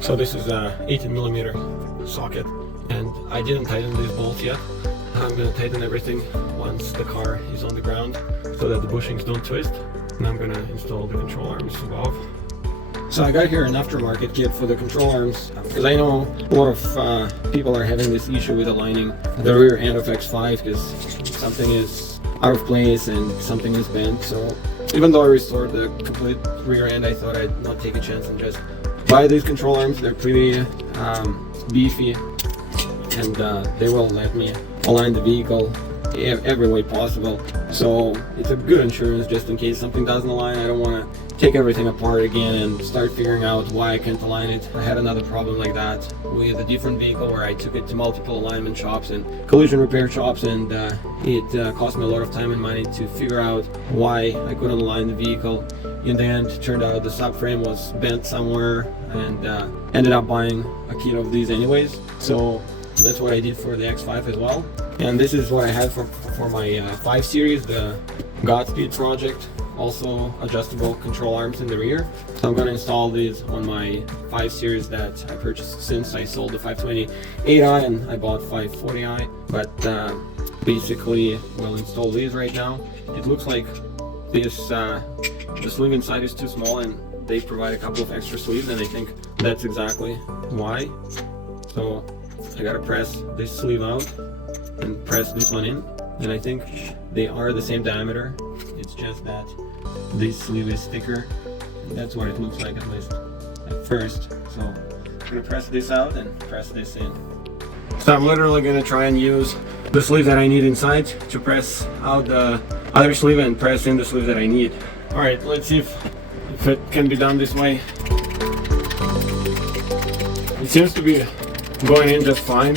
So this is a 18mm socket, and I didn't tighten these bolts yet. I'm gonna tighten everything once the car is on the ground so that the bushings don't twist, and I'm gonna install the control arms above. So I got here an aftermarket kit for the control arms because I know a lot of people are having this issue with aligning the rear end of X5 because something is out of place and something is bent. So even though I restored the complete rear end, I thought I'd not take a chance and just buy these control arms. They're pretty beefy, and they will let me align the vehicle every way possible. So it's a good insurance just in case something doesn't align. I don't want to take everything apart again and start figuring out why I can't align it. I had another problem like that with a different vehicle where I took it to multiple alignment shops and collision repair shops, and it cost me a lot of time and money to figure out why I couldn't align the vehicle. In the end, it turned out the subframe was bent somewhere, and ended up buying a kit of these anyways. So that's what I did for the X5 as well. And this is what I had for my 5 Series, the Godspeed project. Also adjustable control arms in the rear. So I'm gonna install these on my 5 Series that I purchased since I sold the 528i and I bought 540i. But basically we'll install these right now. It looks like this the sleeve inside is too small, and they provide a couple of extra sleeves, and I think that's exactly why. So I gotta press this sleeve out and press this one in, and I think they are the same diameter. It's just that this sleeve is thicker, and that's what it looks like, at least at first. So I'm gonna press this out and press this in. So I'm literally gonna try and use the sleeve that I need inside to press out the other sleeve and press in the sleeve that I need. Alright, let's see if it can be done this way. It seems to be going in just fine.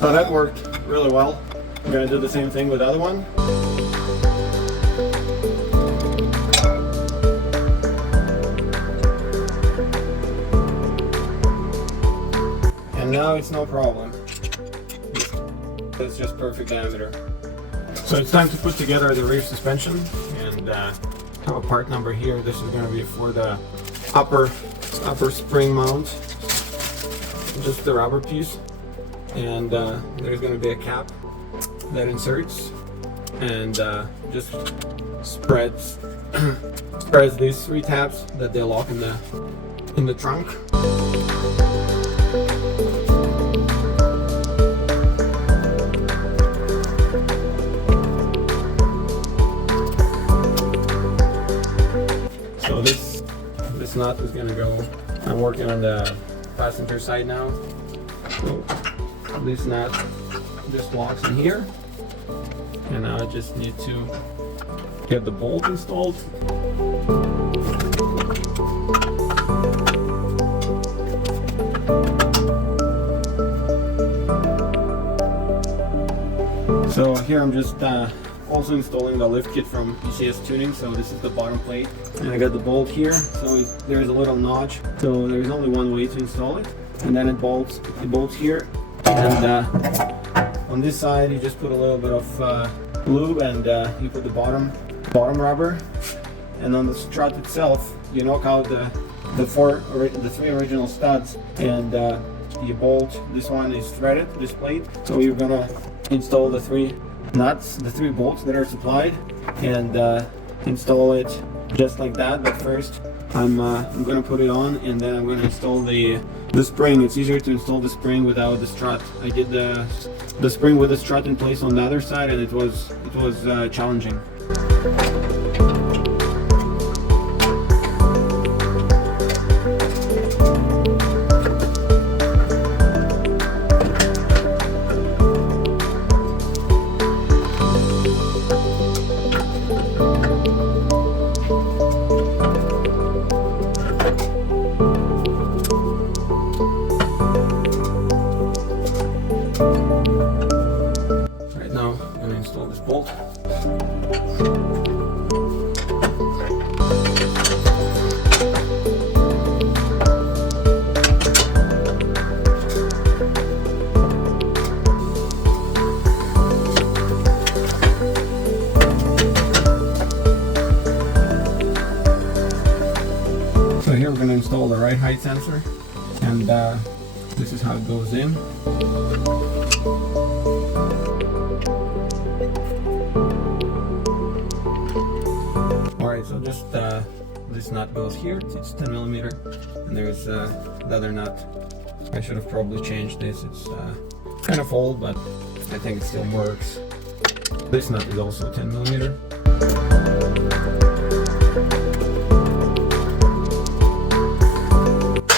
So that worked really well. I'm gonna do the same thing with the other one. And now it's no problem. It's just perfect diameter. So it's time to put together the rear suspension, and I have a part number here. This is going to be for the upper spring mount, just the rubber piece, and there's going to be a cap that inserts and just spreads these 3 tabs that they lock in the trunk. So this nut is gonna go. I'm working on the passenger side now. So this nut just locks in here, and now I just need to get the bolt installed. So here I'm just also installing the lift kit from ECS Tuning. So this is the bottom plate, and I got the bolt here. So there's a little notch. So there's only one way to install it, and then it bolts here. And on this side, you just put a little bit of lube, and you put the bottom rubber. And on the strut itself, you knock out the three original studs, and you bolt. This one is threaded, this plate. So you're gonna install the three nuts, the three bolts that are supplied, and install it just like that. But first, I'm gonna put it on, and then I'm gonna install the spring. It's easier to install the spring without the strut. I did the spring with the strut in place on the other side, and it was challenging. Install this bolt. So here we're going to install the ride height sensor, and this is how it goes in. So just this nut goes here. It's 10 millimeter, and there's the other nut. I should have probably changed this. It's kind of old, but I think it still works. This nut is also 10 millimeter.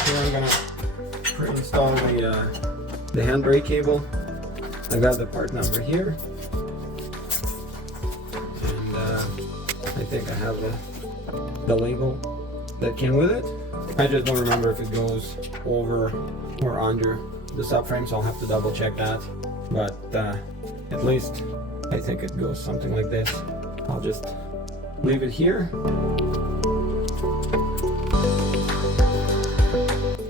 Here I'm gonna pre-install the handbrake cable. I got the part number here. I think I have the label that came with it. I just don't remember if it goes over or under the subframe, so I'll have to double check that. But at least I think it goes something like this. I'll just leave it here.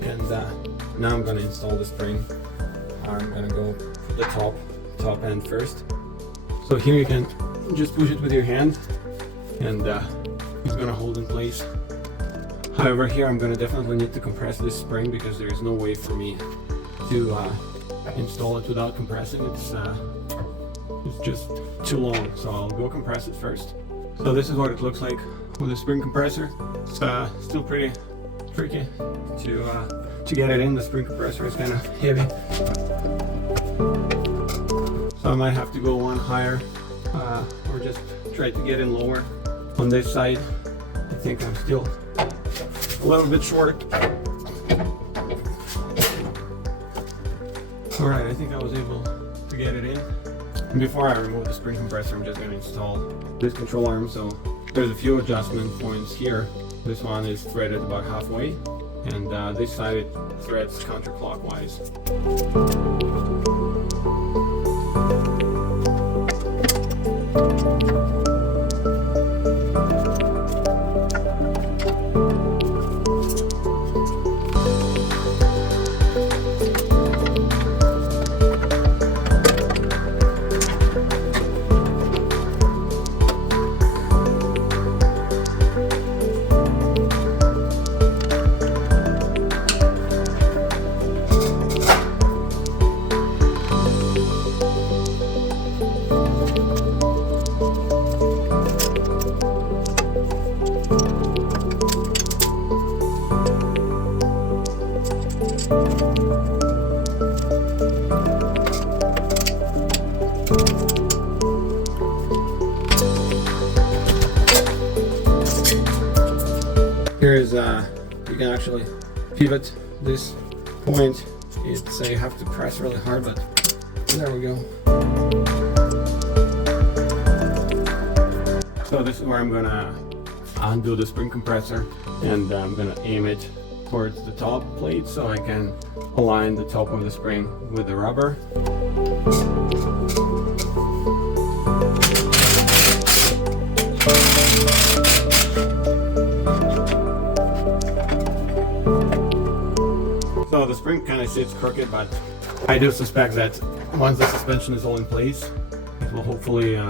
And now I'm going to install the spring. I'm going to go the top end first. So here you can just push it with your hand, and it's going to hold in place. However, here I'm going to definitely need to compress this spring because there is no way for me to install it without compressing. It's just too long, so I'll go compress it first. So this is what it looks like with a spring compressor. It's still pretty tricky to get it in. The spring compressor is kind of heavy, so I might have to go one higher or just try to get in lower. On this side, I think I'm still a little bit short. Alright, I think I was able to get it in. And before I remove the spring compressor, I'm just going to install this control arm. So there's a few adjustment points here. This one is threaded about halfway, and this side it threads counterclockwise. Here's you can actually pivot this point. It's you have to press really hard, but there we go. So this is where I'm gonna undo the spring compressor, and I'm gonna aim it towards the top plate so I can align the top of the spring with the rubber. So the spring kind of sits crooked, but I do suspect that once the suspension is all in place, it will hopefully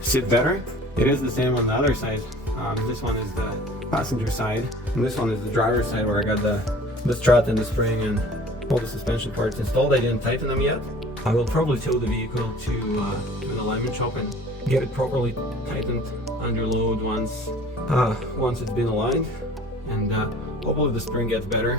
sit better. It is the same on the other side. This one is the passenger side, and this one is the driver's side, where I got the strut and the spring and all the suspension parts installed. I didn't tighten them yet. I will probably tow the vehicle to an alignment shop and get it properly tightened under load once it's been aligned, and hopefully the spring gets better.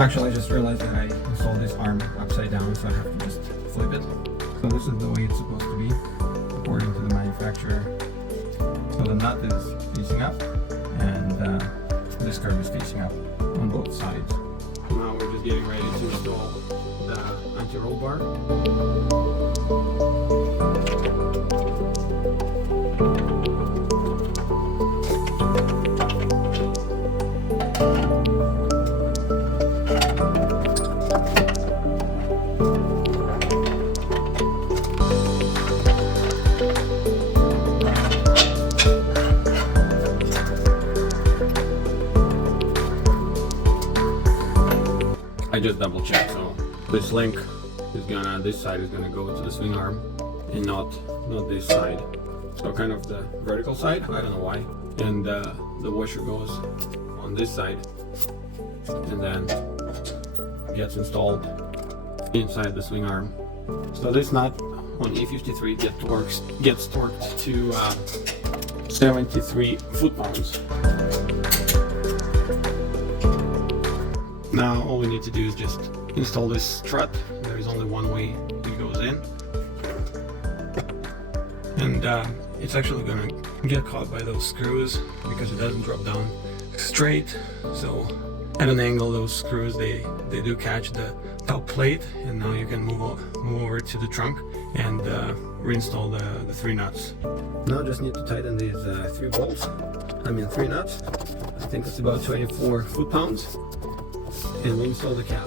Actually, I just realized that I installed this arm upside down, so I have to just flip it. So this is the way it's supposed to be, according to the manufacturer. So the nut is facing up, and this curve is facing up on both sides. Now we're just getting ready to install the anti-roll bar. I just double checked, so this link is this side is gonna go to the swing arm and not this side. So kind of the vertical side, I don't know why. And the washer goes on this side and then gets installed inside the swing arm. So this nut on E53 gets torqued to 73 foot-pounds. Now all we need to do is just install this strut. There is only one way it goes in, and it's actually gonna get caught by those screws because it doesn't drop down straight. So at an angle, those screws they do catch the top plate, and now you can move over to the trunk and reinstall the three nuts. Now just need to tighten these three nuts. I think it's about 24 foot-pounds. And we install the cap.